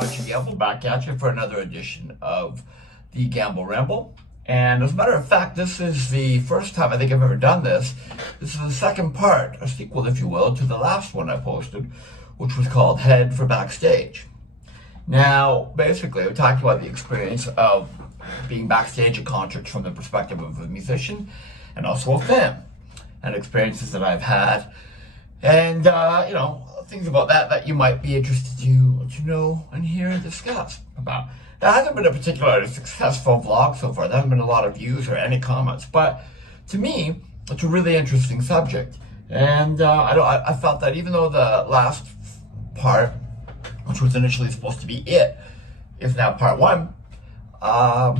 Roger Gamble back at you for another edition of the Gamble Ramble. And as a matter of fact, this is the first time I think I've ever done this. This is the second part, a sequel, if you will, to the last one I posted, which was called Head for Backstage. Now, basically, we talked about the experience of being backstage at concerts from the perspective of a musician and also a fan, and experiences that I've had, and things about that you might be interested to know and hear and discuss about. There hasn't been a particularly successful vlog so far. There haven't been a lot of views or any comments, but to me, it's a really interesting subject. And I felt that even though the last part, which was initially supposed to be it, is now part one, I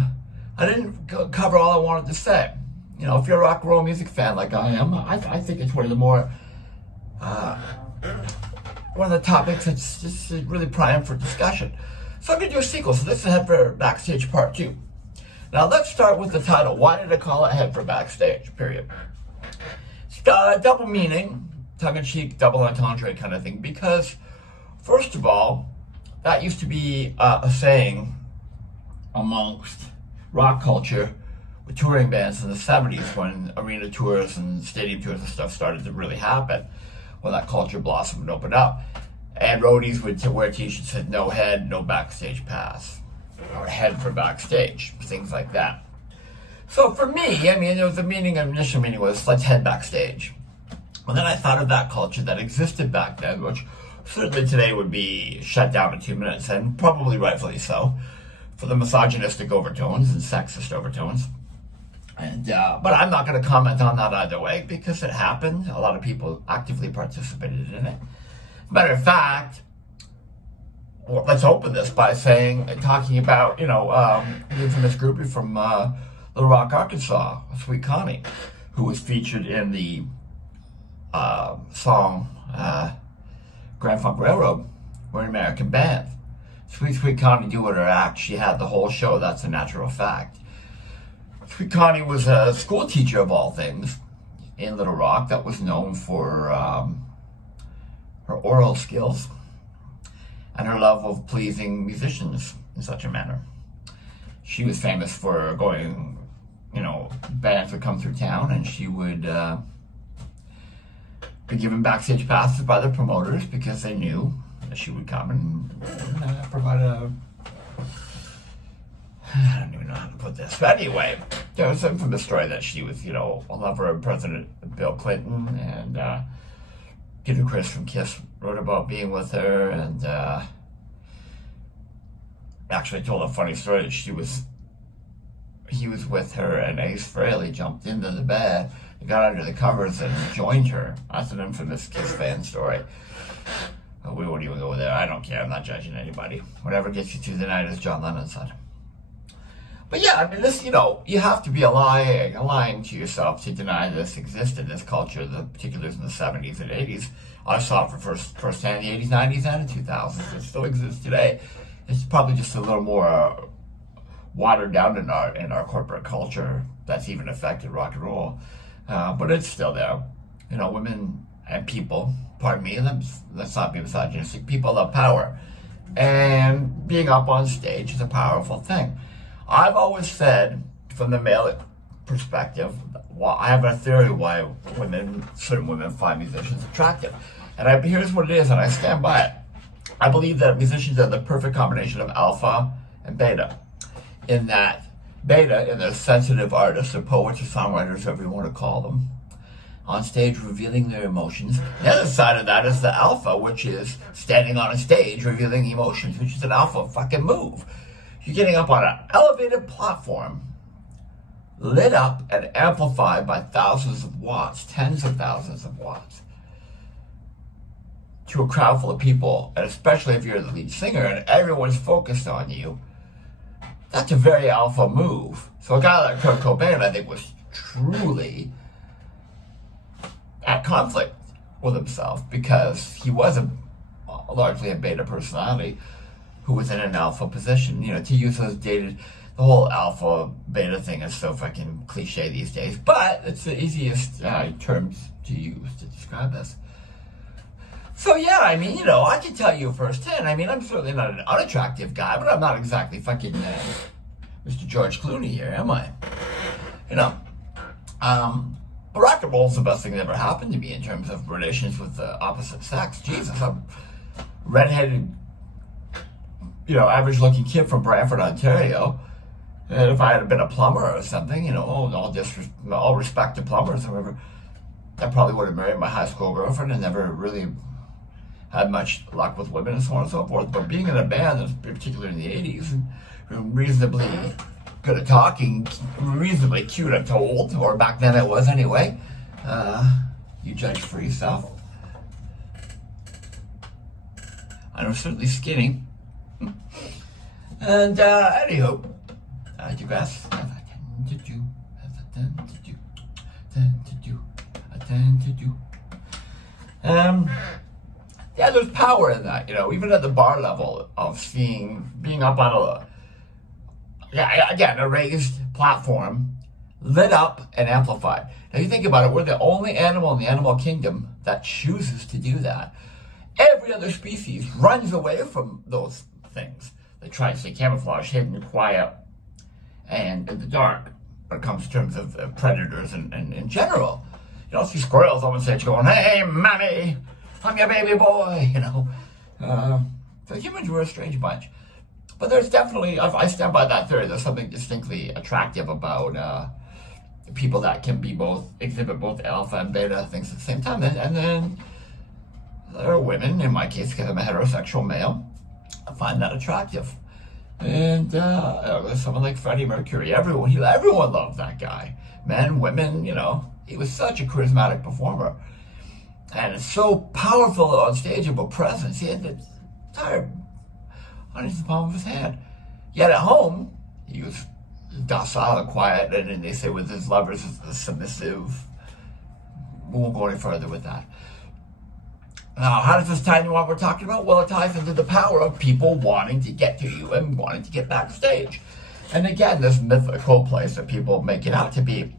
didn't cover all I wanted to say. You know, if you're a rock and roll music fan like I am, I think it's one of the more one of the topics that's just really prime for discussion. So I'm going to do a sequel. So this is Head for Backstage Part 2. Now let's start with the title. Why did I call it Head for Backstage? Period. It's double meaning, tongue-in-cheek, double entendre kind of thing. Because, first of all, that used to be a saying amongst rock culture with touring bands in the 70s when arena tours and stadium tours and stuff started to really happen. When that culture blossomed and opened up. And roadies would wear t-shirts that said no head, no backstage pass. Or head for backstage, things like that. So for me, I mean, there was the initial meaning was let's head backstage. And then I thought of that culture that existed back then, which certainly today would be shut down in 2 minutes, and probably rightfully so, for the misogynistic overtones and sexist overtones. And but I'm not going to comment on that either way because it happened. A lot of people actively participated in it. Matter of fact, let's open this by talking about the infamous groupie from Little Rock, Arkansas, Sweet Connie, who was featured in the song Grand Funk Railroad. We're an American band. Sweet Connie doing her act. She had the whole show. That's a natural fact. Sweet Connie was a school teacher of all things in Little Rock that was known for her oral skills and her love of pleasing musicians in such a manner. She was famous for going, bands would come through town and she would be given backstage passes by the promoters because they knew that she would come and provide a... I don't even know how to put this. But anyway, there was an infamous story that she was, a lover of President Bill Clinton, and Peter Criss from Kiss wrote about being with her, and actually told a funny story that he was with her, and Ace Frehley jumped into the bed, got under the covers, and joined her. That's an infamous Kiss fan story. We won't even go there. I don't care. I'm not judging anybody. Whatever gets you through the night, as John Lennon said. But yeah, I mean, this, you have to be lying to yourself to deny this existed, this culture, the particulars in the 70s and 80s. I saw it for firsthand in the 80s, 90s, and the 2000s. It still exists today. It's probably just a little more watered down in our corporate culture that's even affected rock and roll. But it's still there. Women and people, pardon me, let's not be misogynistic, people love power. And being up on stage is a powerful thing. I've always said, from the male perspective, I have a theory why certain women find musicians attractive. And here's what it is, and I stand by it. I believe that musicians are the perfect combination of alpha and beta. In that beta, in the sensitive artists or poets or songwriters, whatever you want to call them, on stage revealing their emotions. The other side of that is the alpha, which is standing on a stage revealing emotions, which is an alpha fucking move. You're getting up on an elevated platform, lit up and amplified by thousands of watts, tens of thousands of watts, to a crowd full of people, and especially if you're the lead singer and everyone's focused on you. That's a very alpha move. So a guy like Kurt Cobain, I think, was truly at conflict with himself because he was largely a beta personality who was in an alpha position. To use those dated, the whole alpha beta thing is so fucking cliche these days, but it's the easiest terms to use to describe this. So yeah, I mean, you know, I can tell you firsthand. I mean, I'm certainly not an unattractive guy, but I'm not exactly fucking Mr. George Clooney here, am I? You know, but rock and roll's the best thing that ever happened to me in terms of relations with the opposite sex. Jesus, I'm redheaded, you know, average-looking kid from Brantford, Ontario. And if I had been a plumber or something, you know, all respect to plumbers, however, I probably would have married my high school girlfriend and never really had much luck with women and so on and so forth. But being in a band, that's particularly in the 80s, and reasonably good at talking, reasonably cute, I'm told, or back then it was anyway. You judge for yourself. I was certainly skinny. And anywho, I digress. As I tend to do, as I tend to do. Yeah, there's power in that, you know, even at the bar level of being up on a raised platform, lit up and amplified. Now you think about it, we're the only animal in the animal kingdom that chooses to do that. Every other species runs away from those things. They try to stay camouflaged, hidden, quiet, and in the dark when it comes to terms of predators and in general. You don't see squirrels on stage going, "Hey, mommy, I'm your baby boy," you know. So humans were a strange bunch. But there's definitely, I stand by that theory, there's something distinctly attractive about people that can exhibit both alpha and beta things at the same time. And then there are women, in my case, because I'm a heterosexual male, I find that attractive. And there's someone like Freddie Mercury, everyone loved that guy. Men, women, you know, he was such a charismatic performer. And it's so powerful on stage of a presence. He had the entire audience in the palm of his hand. Yet at home, he was docile and quiet, and they say with his lovers, submissive. We won't go any further with that. Now, how does this tie into what we're talking about? Well, it ties into the power of people wanting to get to you and wanting to get backstage. And again, this mythical place that people make it out to be.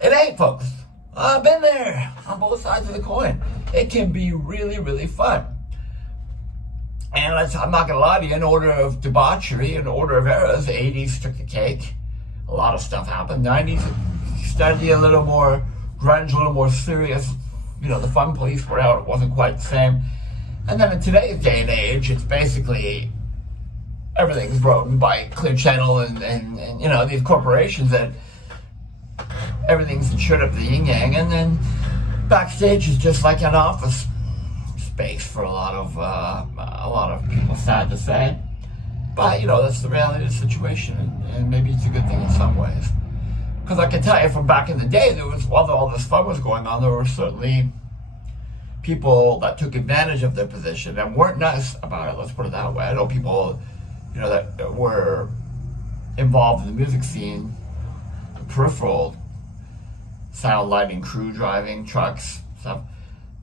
It ain't, folks. I've been there on both sides of the coin. It can be really, really fun. And I'm not going to lie to you, in order of debauchery, in order of eras, the 80s took the cake. A lot of stuff happened. 90s started to get a little more grunge, a little more serious. You know, the Fun Police were out. It wasn't quite the same. And then in today's day and age, it's basically everything's run by Clear Channel and you know, these corporations that everything's insured up the yin-yang. And then Backstage is just like an office space for a lot of people, sad to say. But, you know, that's the reality of the situation, and maybe it's a good thing in some ways. Because I can tell you from back in the day, while all this fun was going on, there were certainly people that took advantage of their position and weren't nice about it, let's put it that way. I know people, you know, that were involved in the music scene, the peripheral, sound, lighting, crew, driving, trucks, stuff,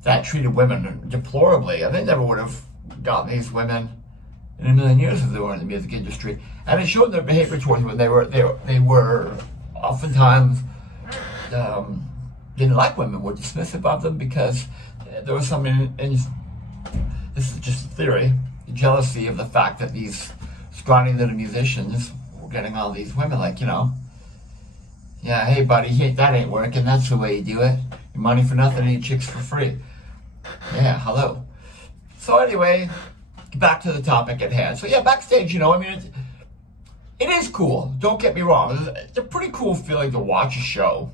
that treated women deplorably, and they never would have gotten these women in a million years if they were in the music industry. And it showed their behavior towards women. They were oftentimes didn't like women, were dismissive of them because there was some, this is just a theory, jealousy of the fact that these scrawny little musicians were getting all these women, like, you know, yeah, hey buddy, that ain't working, that's the way you do it. Your money for nothing and your chicks for free. Yeah, hello. So anyway, back to the topic at hand. So yeah, Backstage, you know, I mean, it is cool. Don't get me wrong. It's a pretty cool feeling to watch a show.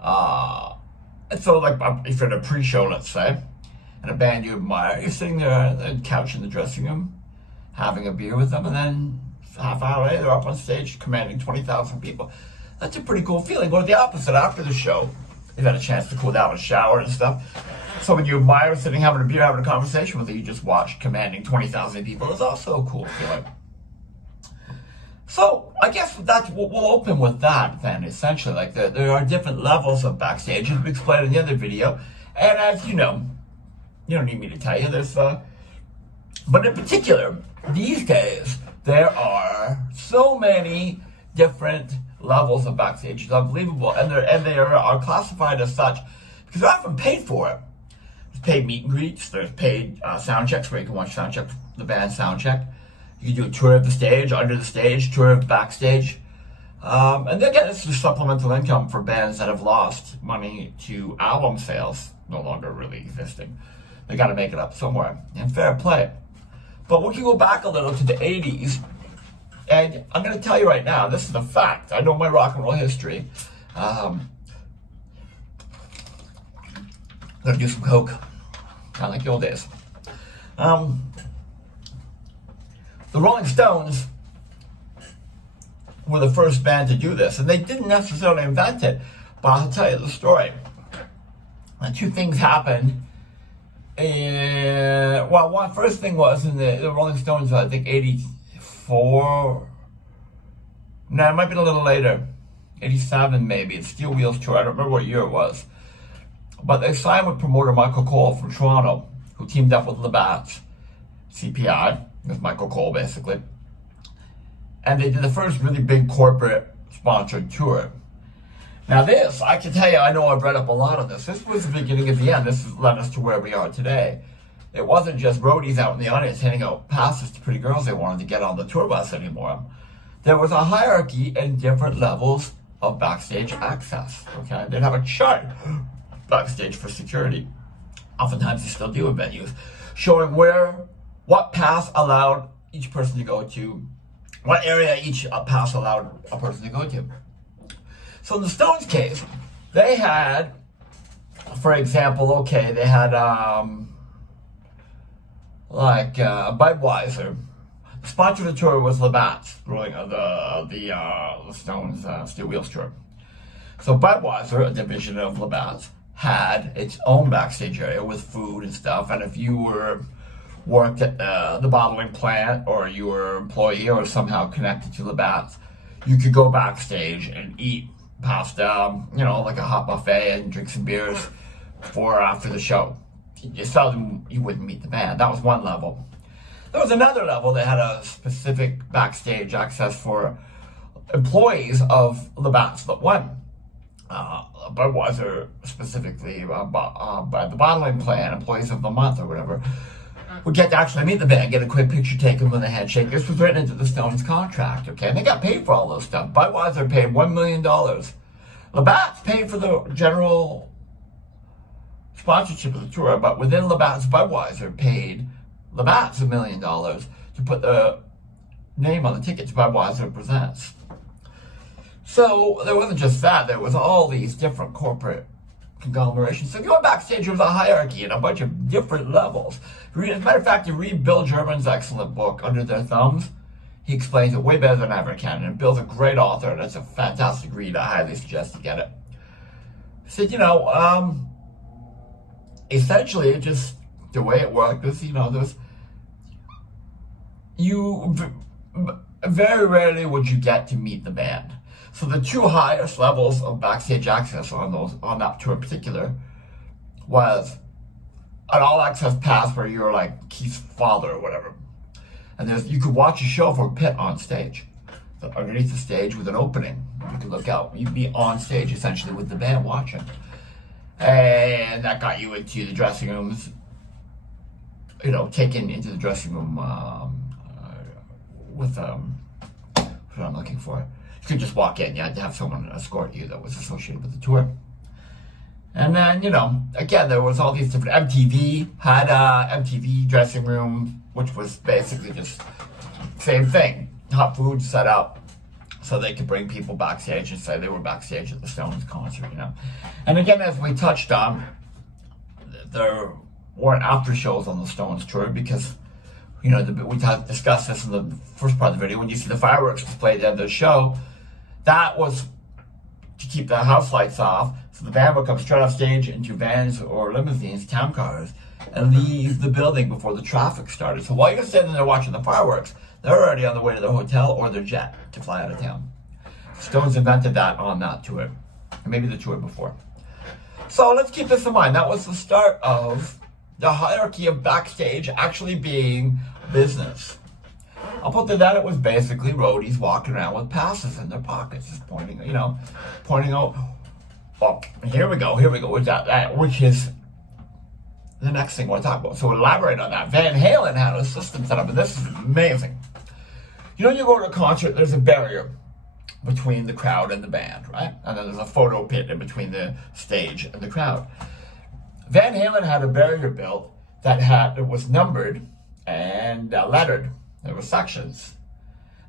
And so, like, if you're in a pre-show, let's say, and a band you admire, you're sitting there on the couch in the dressing room, having a beer with them, and then half hour later, they're up on stage commanding 20,000 people. That's a pretty cool feeling. Or the opposite, after the show, you've had a chance to cool down and shower and stuff. Someone you admire sitting having a beer, having a conversation with you just watched commanding 20,000 people is also a cool feeling. So I guess we'll open with that then, essentially. Like there are different levels of Backstage, as we explained in the other video. And as you know, you don't need me to tell you, but in particular, these days, there are so many different levels of Backstage. It's unbelievable. And they are classified as such because they're often paid for it. paid meet and greets. There's paid sound checks where you can watch sound check, the band sound check. You can do a tour of the stage, under the stage, tour of backstage. And again, it's just supplemental income for bands that have lost money to album sales no longer really existing. They got to make it up somewhere, and fair play. But we can go back a little to the 80s, and I'm going to tell you right now, this is a fact. I know my rock and roll history. I'm going to do some coke, kind of like the old days. The Rolling Stones were the first band to do this, and they didn't necessarily invent it, but I'll tell you the story. Two things happened. First thing was in the Rolling Stones, I think 84. No, it might be a little later. 87 maybe. It's Steel Wheels Tour. I don't remember what year it was. But they signed with promoter Michael Cole from Toronto, who teamed up with Labatt's CPI, with Michael Cole basically. And they did the first really big corporate sponsored tour. Now this, I can tell you, I know I've read up a lot of this. This was the beginning of the end. This has led us to where we are today. It wasn't just roadies out in the audience handing out passes to pretty girls they wanted to get on the tour bus anymore. There was a hierarchy and different levels of backstage access. Okay, they'd have a chart backstage for security. Oftentimes they still do in venues, showing what pass allowed each person to go to, what area each pass allowed a person to go to. So in the Stones case, they had, for example, they had Budweiser. The sponsor of the tour was Labatt's, the Stones Steel Wheels tour. So Budweiser, a division of Labatt's, had its own backstage area with food and stuff. And if you worked at the bottling plant, or you were an employee or somehow connected to Labatt's, you could go backstage and eat pasta, like a hot buffet, and drink some beers before or after the show. You seldom you wouldn't meet the band. That was one level. There was another level that had a specific backstage access for employees of Labatt's that won. Budweiser specifically, by the bottling plant, employees of the month or whatever, would get to actually meet the band, get a quick picture taken with a handshake. This was written into the Stones contract, okay? And they got paid for all those stuff. Budweiser paid $1 million. Labatt's paid for the general sponsorship of the tour, but within Labatt's, Budweiser paid Labatt's $1 million to put the name on the tickets Budweiser presents. So there wasn't just that, there was all these different corporate conglomerations. So if you went backstage, there was a hierarchy and a bunch of different levels. As a matter of fact, you read Bill German's excellent book, Under Their Thumbs. He explains it way better than I ever can. And Bill's a great author, and it's a fantastic read. I highly suggest you get it. He said, essentially, it just, the way it worked was, very rarely would you get to meet the band. So the two highest levels of backstage access on that tour in particular was an all-access pass where you were like Keith's father or whatever. And you could watch a show from a pit on stage. So underneath the stage with an opening. You could look out. You'd be on stage essentially with the band watching. And that got you into the dressing rooms, taken into the dressing room with, what I'm looking for. You could just walk in. You had to have someone escort you that was associated with the tour. And then, again, there was all these different... MTV had MTV dressing room, which was basically just same thing. Hot food set up so they could bring people backstage and say they were backstage at the Stones concert, And again, as we touched on, there weren't after shows on the Stones tour because, we discussed this in the first part of the video. When you see the fireworks displayed at the end of the show, that was to keep the house lights off, so the band would come straight off stage into vans or limousines, town cars, and leave the building before the traffic started. So while you're standing there watching the fireworks, they're already on the way to their hotel or their jet to fly out of town. Stones invented that on that tour, or maybe the tour before. So let's keep this in mind. That was the start of the hierarchy of backstage actually being business. Up until that, it was basically roadies walking around with passes in their pockets, just pointing out, oh, here we go with that, which is the next thing I want to talk about. So elaborate on that. Van Halen had a system set up, and this is amazing. You know, you go to a concert, there's a barrier between the crowd and the band, right? And then there's a photo pit in between the stage and the crowd. Van Halen had a barrier built it was numbered and lettered. There were sections,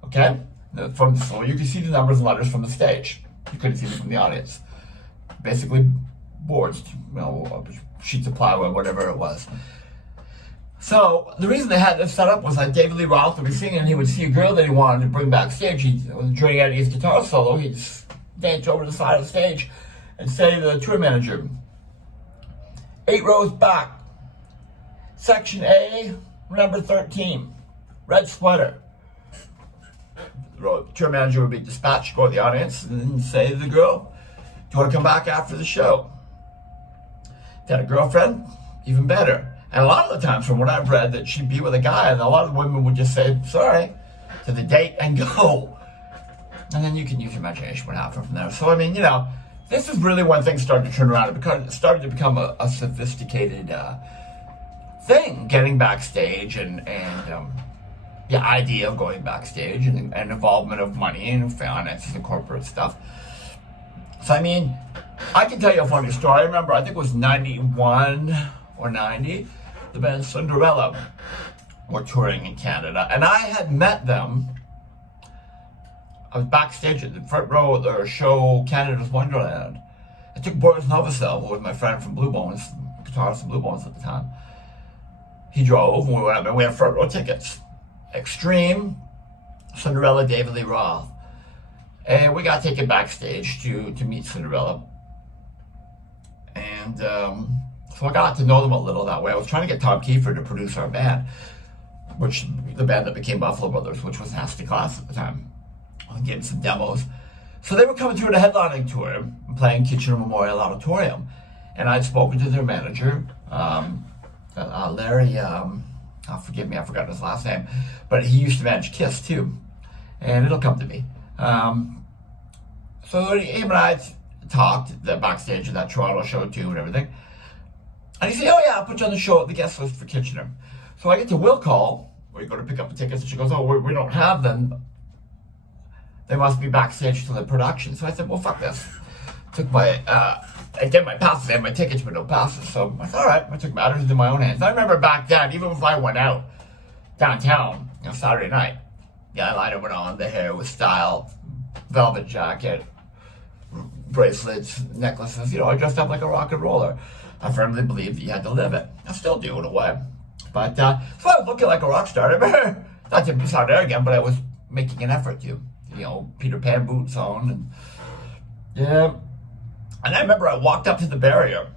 okay? So you could see the numbers and letters from the stage. You couldn't see them from the audience. Basically, boards, sheets of plywood, whatever it was. So the reason they had this set up was that David Lee Roth would be singing, and he would see a girl that he wanted to bring backstage. During Eddie's guitar solo, he'd dance over to the side of the stage and say to the tour manager, 8 rows back, section A, number 13, red sweater. The tour manager would be dispatched, go to the audience, and say to the girl, do you want to come back after the show? If you had a girlfriend, even better. And a lot of the times, from what I've read, that she'd be with a guy, and a lot of women would just say, sorry, to the date and go. And then you can use your imagination what happened from there. So, I mean, this is really when things started to turn around. It started to become a sophisticated thing, getting backstage and the idea of going backstage and involvement of money and finances and corporate stuff. So, I mean, I can tell you a funny story. I remember, I think it was 91 or 90, the band Cinderella were touring in Canada, and I had met them. I was backstage at the front row of their show, Canada's Wonderland. I took Boris Novosel, who was my friend from Blue Bones, guitarist from Blue Bones at the time. He drove, and we went up, and we had front row tickets. Extreme, Cinderella, David Lee Roth. And we got taken backstage to meet Cinderella. And so I got to know them a little that way. I was trying to get Tom Kiefer to produce our band, which the band that became Buffalo Brothers, which was Nasty Class at the time. I was getting some demos. So they were coming through the headlining tour, playing Kitchener Memorial Auditorium. And I'd spoken to their manager, Larry, forgive me, I forgot his last name, but he used to manage Kiss too. And it'll come to me. So him and I talked backstage at that Toronto show too and everything. And he said, oh yeah, I'll put you on the show, the guest list for Kitchener. So I get to Will call, where you go to pick up the tickets, and she goes, oh, we don't have them. They must be backstage to the production. So I said, well, fuck this. Took my, I did my passes, I had my tickets, but no passes. So I said, all right, I took matters into my own hands. I remember back then, even if I went out downtown, Saturday night, the eyeliner went on, the hair was styled, velvet jacket, bracelets, necklaces, I dressed up like a rock and roller. I firmly believed that you had to live it. I still do in a way. But, so I was looking like a rock star. Not to sound arrogant, but I was making an effort to. Peter Pan boots on. And, yeah. And I remember I walked up to the barrier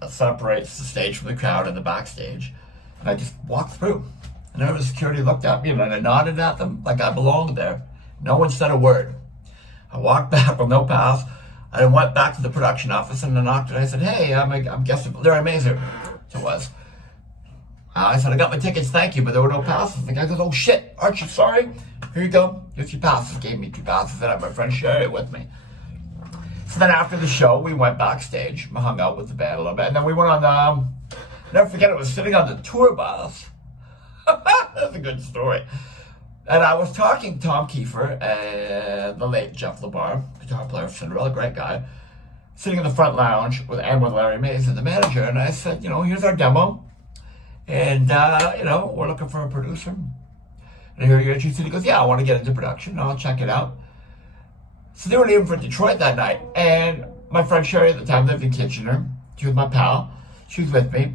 that separates the stage from the crowd and the backstage. And I just walked through. And then the security looked at me and I nodded at them like I belonged there. No one said a word. I walked back with no pass. I went back to the production office and I knocked and I said, hey, I'm guessing Larry Mazer. It was. I said, I got my tickets, thank you, but there were no passes. The guy goes, oh shit, aren't you sorry? Here you go, here's your passes. Gave me 2 passes and I had my friend Sherry with me. So then after the show, we went backstage, hung out with the band a little bit, and then we went on, never forget, I was sitting on the tour bus. That's a good story. And I was talking to Tom Kiefer and the late Jeff LaBar, guitar player for Cinderella, great guy, sitting in the front lounge with Larry Mazer, the manager, and I said, here's our demo, and, we're looking for a producer. And I hear you're interested. He goes, yeah, I want to get into production. I'll check it out. So they were leaving for Detroit that night, and my friend Sherry at the time lived in Kitchener. She was my pal. She was with me.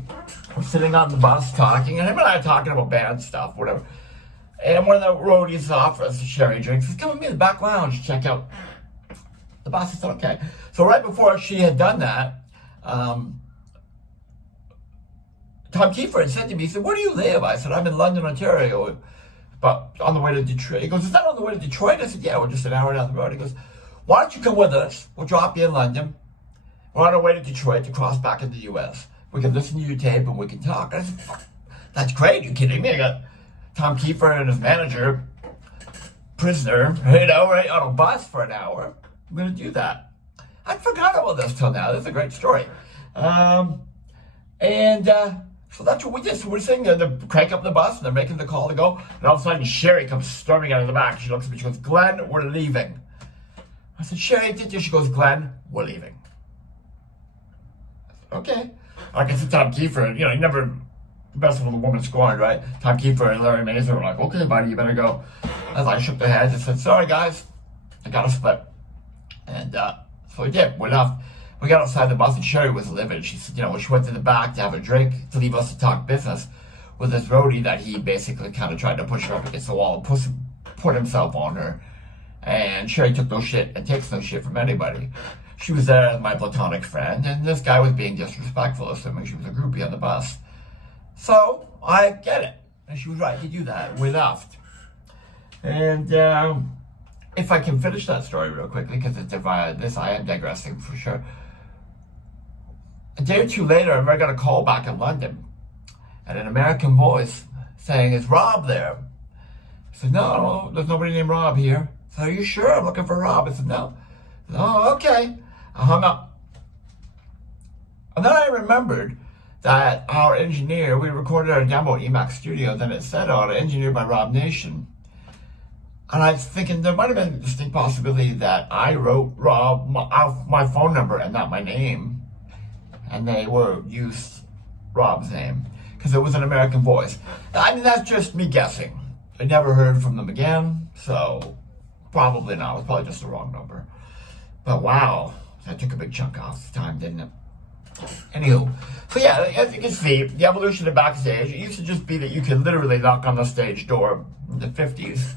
We're sitting on the bus talking, and him and I are talking about band stuff, whatever. And one of the roadies offers Sherry drinks. He says, come with me in the back lounge, check out. The boss said, okay. So right before she had done that, Tom Kiefer had said to me, he said, where do you live? I said, I'm in London, Ontario, but on the way to Detroit. He goes, is that on the way to Detroit? I said, yeah, we're just an hour down the road. He goes, why don't you come with us? We'll drop you in London. We're on our way to Detroit to cross back into the U.S. We can listen to your tape and we can talk. I said, that's great, you kidding me? I got Tom Kiefer and his manager, prisoner, right on a bus for an hour. I'm going to do that. I forgot about this till now. This is a great story. And And so that's what we did. So we're sitting there, they crank up the bus, and they're making the call to go. And all of a sudden, Sherry comes storming out of the back. She looks at me, she goes, Glenn, we're leaving. I said, Sherry, did you? She goes, Glenn, we're leaving. I said, okay. Like I said, Tom Kiefer, you never mess with a woman scorned, right? Tom Kiefer and Larry Mazer were like, okay, buddy, you better go. I shook their heads and said, sorry, guys, I got to split. And so we did. We left. We got outside the bus, and Sherry was livid. She said, when she went to the back to have a drink, to leave us to talk business with this roadie that he basically kind of tried to push her up against the wall and put himself on her. And Sherry took no shit and takes no shit from anybody. She was there as my platonic friend, and this guy was being disrespectful, assuming she was a groupie on the bus. So, I get it. And she was right to do that. We left. And if I can finish that story real quickly, because I am digressing for sure. A day or two later, I got a call back in London, and an American voice saying, is Rob there? I said, no, there's nobody named Rob here. I said, are you sure? I'm looking for Rob. I said, no. I said, oh, okay. I hung up. And then I remembered that our engineer, we recorded our demo at Emacs Studios, and it said on it, engineered by Rob Nation. And I was thinking there might have been a distinct possibility that I wrote Rob, my phone number and not my name. And they used Rob's name because it was an American voice. I mean, that's just me guessing. I never heard from them again, so probably not. It was probably just the wrong number. But wow, that took a big chunk off the time, didn't it? Anywho, so yeah, as you can see, the evolution of Backstage, it used to just be that you could literally knock on the stage door in the 50s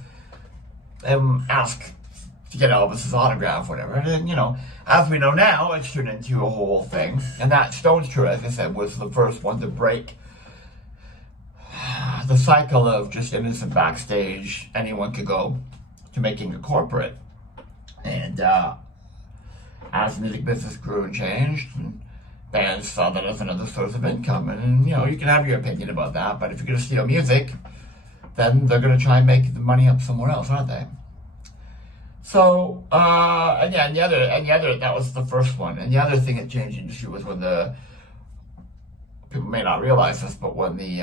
and ask to get Elvis's autograph, whatever. And then, as we know now, it's turned into a whole thing. And that Stones tour, as I said, was the first one to break the cycle of just innocent backstage. Anyone could go to making a corporate. And as the music business grew and changed, and bands saw that as another source of income. And, you can have your opinion about that, but if you're going to steal music, then they're going to try and make the money up somewhere else, aren't they? So, and the other, that was the first one. And the other thing that changed the industry was when people may not realize this, but when the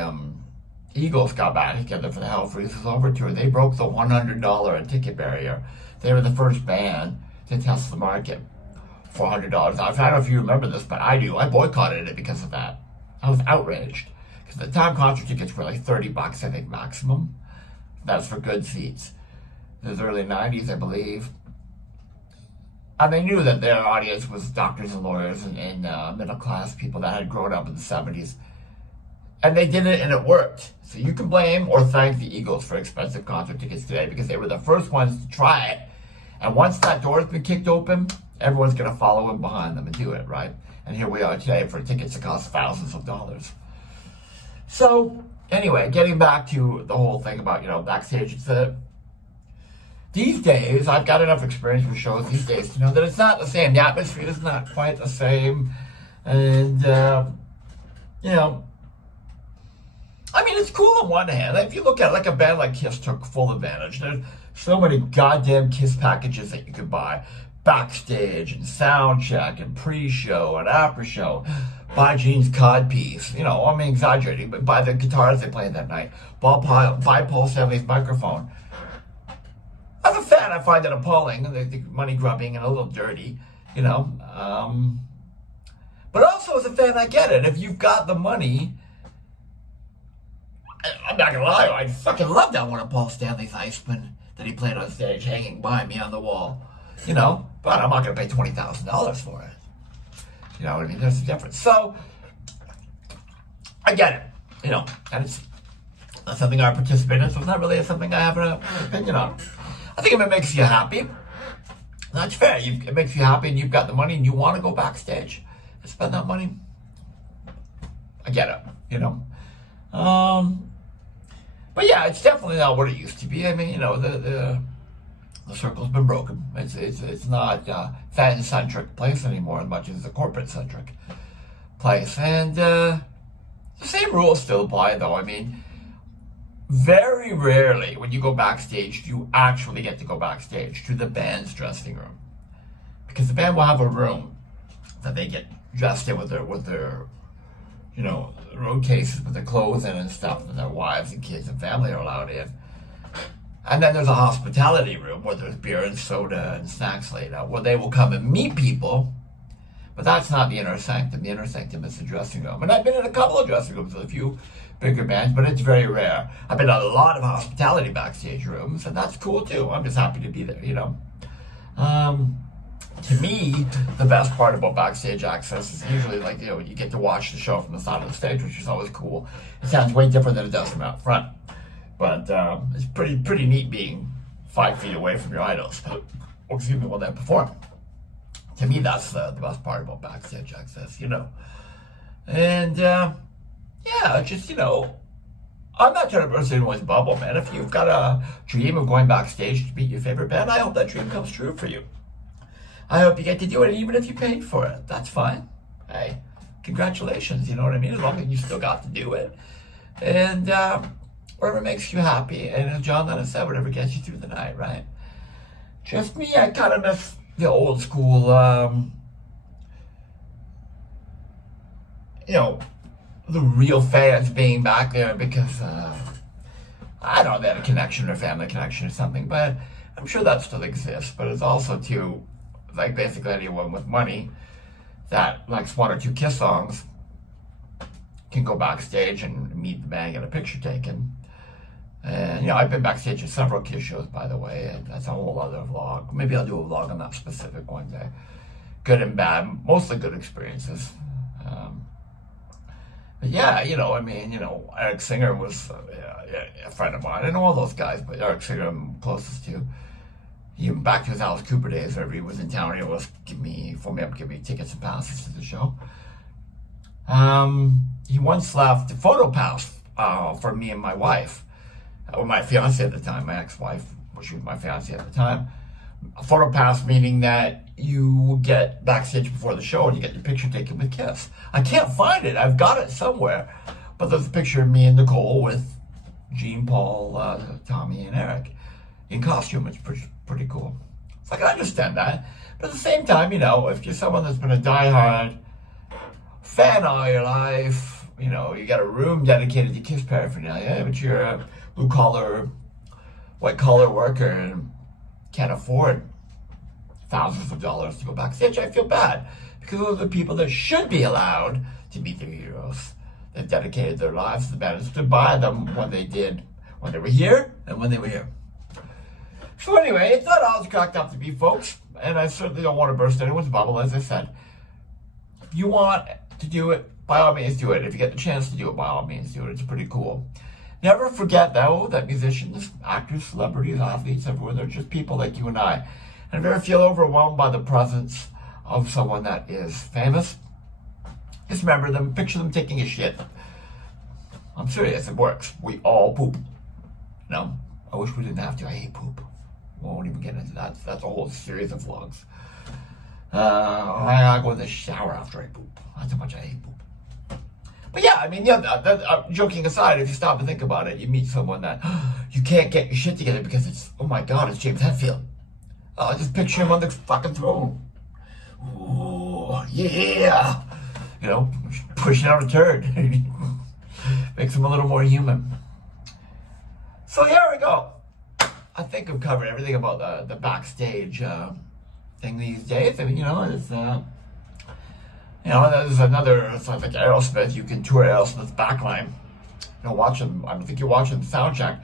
Eagles got back together for the Hell Freezes Over tour, they broke the $100 a ticket barrier. They were the first band to test the market for $100. I don't know if you remember this, but I do. I boycotted it because of that. I was outraged. Because at the time, concert tickets were like $30, I think, maximum. That's for good seats. In the early 90s, I believe. And they knew that their audience was doctors and lawyers and middle-class people that had grown up in the 70s. And they did it, and it worked. So you can blame or thank the Eagles for expensive concert tickets today because they were the first ones to try it. And once that door's been kicked open, everyone's going to follow in behind them and do it, right? And here we are today for tickets that cost thousands of dollars. So, anyway, getting back to the whole thing about, Backstage, these days, I've got enough experience with shows these days to know that it's not the same. The atmosphere is not quite the same. And, I mean, it's cool on one hand. If you look at it, like a band like Kiss took full advantage. There's so many goddamn Kiss packages that you could buy. Backstage and sound check and pre-show and after-show. Buy Gene's codpiece. I'm exaggerating, but buy the guitars they played that night. Buy Paul Stanley's microphone. As a fan, I find it appalling, the money grubbing and a little dirty, But also as a fan, I get it. If you've got the money, I'm not gonna lie, I fucking love that one of Paul Stanley's Iceman that he played on stage, hanging by me on the wall, But I'm not gonna pay $20,000 for it. You know what I mean? There's a difference. So I get it, and it's not something I participate in, so it's not really something I have an opinion on. I think if it makes you happy, that's fair. It makes you happy and you've got the money and you want to go backstage and spend that money. I get it, But yeah, it's definitely not what it used to be. I mean, the circle's been broken. It's not a fan-centric place anymore as much as a corporate-centric place. And the same rules still apply, though. I mean, very rarely when you go backstage do you actually get to go backstage to the band's dressing room, because the band will have a room that they get dressed in with their road cases with their clothes in and stuff, and their wives and kids and family are allowed in. And then there's a hospitality room where there's beer and soda and snacks laid out, where they will come and meet people. But that's not the inner sanctum. The inner sanctum is the dressing room. And I've been in a couple of dressing rooms with a few bigger bands, but it's very rare. I've been in a lot of hospitality backstage rooms, and that's cool too. I'm just happy to be there, To me, the best part about backstage access is usually you get to watch the show from the side of the stage, which is always cool. It sounds way different than it does from out front. But it's pretty neat being 5 feet away from your idols. While they perform. To me, that's the best part about backstage access, And, just, I'm not trying to burst anyone's bubble, man. If you've got a dream of going backstage to meet your favorite band, I hope that dream comes true for you. I hope you get to do it, even if you paid for it. That's fine. Hey, congratulations, you know what I mean? As long as you still got to do it. And, whatever makes you happy. And as John Lennon said, whatever gets you through the night, right? Just me, I kind of miss the old school, the real fans being back there because, I don't know, they had a connection or family connection or something, but I'm sure that still exists. But it's also too, basically anyone with money that likes 1 or 2 Kiss songs can go backstage and meet the band, get a picture taken. And, I've been backstage at several Kiss shows, by the way, and that's a whole other vlog. Maybe I'll do a vlog on that specific one day. Good and bad, mostly good experiences. But yeah, Eric Singer was a friend of mine. I know all those guys, but Eric Singer I'm closest to. Even back to his Alice Cooper days, whenever he was in town, he always give me tickets and passes to the show. He once left a photo pass for me and my wife. Or my fiance at the time, my ex-wife, she was my fiance at the time. A photo pass meaning that you get backstage before the show and you get your picture taken with Kiss. I can't find it. I've got it somewhere. But there's a picture of me and Nicole with Gene, Paul, Tommy, and Eric in costume. It's pretty cool. So I can understand that. But at the same time, if you're someone that's been a diehard fan all your life, you got a room dedicated to Kiss paraphernalia, but you're a blue-collar, white-collar worker and can't afford thousands of dollars to go backstage, I feel bad. Because those are the people that should be allowed to meet their heroes. They've dedicated their lives to the band and stood by them when they were here and when they were here. So anyway, it's not all it's cracked up to be, folks. And I certainly don't want to burst anyone's bubble, as I said. If you want to do it, by all means do it. If you get the chance to do it, by all means do it. It's pretty cool. Never forget, though, that musicians, actors, celebrities, athletes, everyone, they're just people like you and I. And if you ever feel overwhelmed by the presence of someone that is famous, just remember them, picture them taking a shit. I'm serious, it works. We all poop. I wish we didn't have to. I hate poop. We won't even get into that. That's a whole series of vlogs. I go in the shower after I poop. That's how much I hate poop. But yeah, joking aside, if you stop and think about it, you meet someone that you can't get your shit together because it's, oh my God, it's James Hetfield. Just picture him on the fucking throne. Ooh, yeah. Pushing out a turd. Makes him a little more human. So here we go. I think I've covered everything about the backstage thing these days. There's another, it's like Aerosmith, you can tour Aerosmith's backline. Watch them, I don't think you're watching the sound check,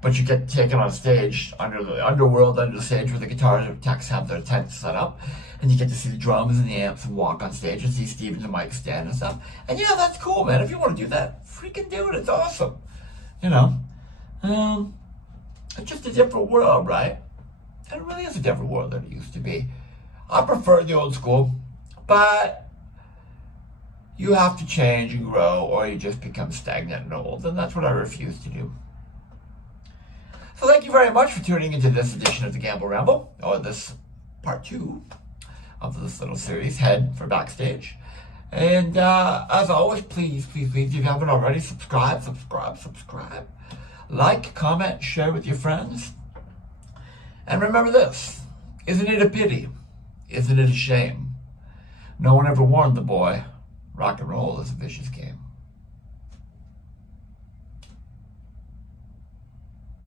but you get taken on stage under the underworld, under the stage where the guitar techs have their tents set up, and you get to see the drums and the amps and walk on stage and see Stevens and Mike stand and stuff. And that's cool, man. If you want to do that, freaking do it. It's awesome. It's just a different world, right? And it really is a different world than it used to be. I prefer the old school, but you have to change and grow, or you just become stagnant and old, and that's what I refuse to do. So thank you very much for tuning into this edition of the Gamble Ramble, or this part 2 of this little series, Head for Backstage. And as always, please, if you haven't already, subscribe. Like, comment, share with your friends. And remember this, isn't it a pity? Isn't it a shame? No one ever warned the boy, rock and roll is a vicious game.